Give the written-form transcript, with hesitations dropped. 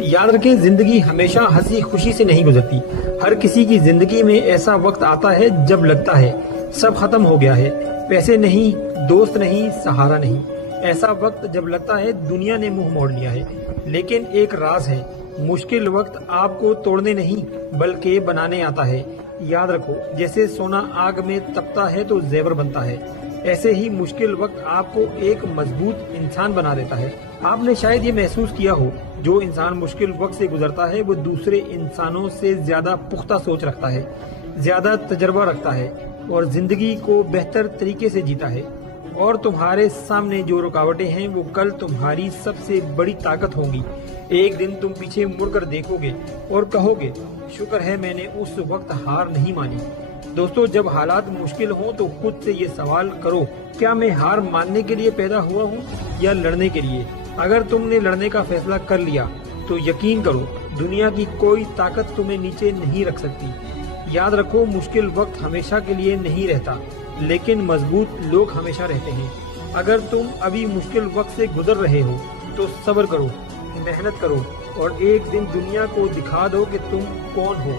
याद रखें, जिंदगी हमेशा हंसी खुशी से नहीं गुजरती। हर किसी की जिंदगी में ऐसा वक्त आता है जब लगता है सब खत्म हो गया है, पैसे नहीं, दोस्त नहीं, सहारा नहीं। ऐसा वक्त जब लगता है दुनिया ने मुंह मोड़ लिया है। लेकिन एक राज है, मुश्किल वक्त आपको तोड़ने नहीं बल्कि बनाने आता है। याद रखो, जैसे सोना आग में तपता है तो जेवर बनता है, ऐसे ही मुश्किल वक्त आपको एक मजबूत इंसान बना देता है। आपने शायद ये महसूस किया हो, जो इंसान मुश्किल वक्त से गुजरता है वो दूसरे इंसानों से ज्यादा पुख्ता सोच रखता है, ज्यादा तजर्बा रखता है और जिंदगी को बेहतर तरीके से जीता है। और तुम्हारे सामने जो रुकावटें हैं वो कल तुम्हारी सबसे बड़ी ताकत होंगी। एक दिन तुम पीछे मुड़कर देखोगे और कहोगे, शुक्र है मैंने उस वक्त हार नहीं मानी। दोस्तों, जब हालात मुश्किल हों तो खुद से ये सवाल करो, क्या मैं हार मानने के लिए पैदा हुआ हूँ या लड़ने के लिए? अगर तुमने लड़ने का फैसला कर लिया तो यकीन करो, दुनिया की कोई ताकत तुम्हें नीचे नहीं रख सकती। याद रखो, मुश्किल वक्त हमेशा के लिए नहीं रहता, लेकिन मजबूत लोग हमेशा रहते हैं। अगर तुम अभी मुश्किल वक्त से गुजर रहे हो तो सब्र करो, मेहनत करो और एक दिन दुनिया को दिखा दो कि तुम कौन हो।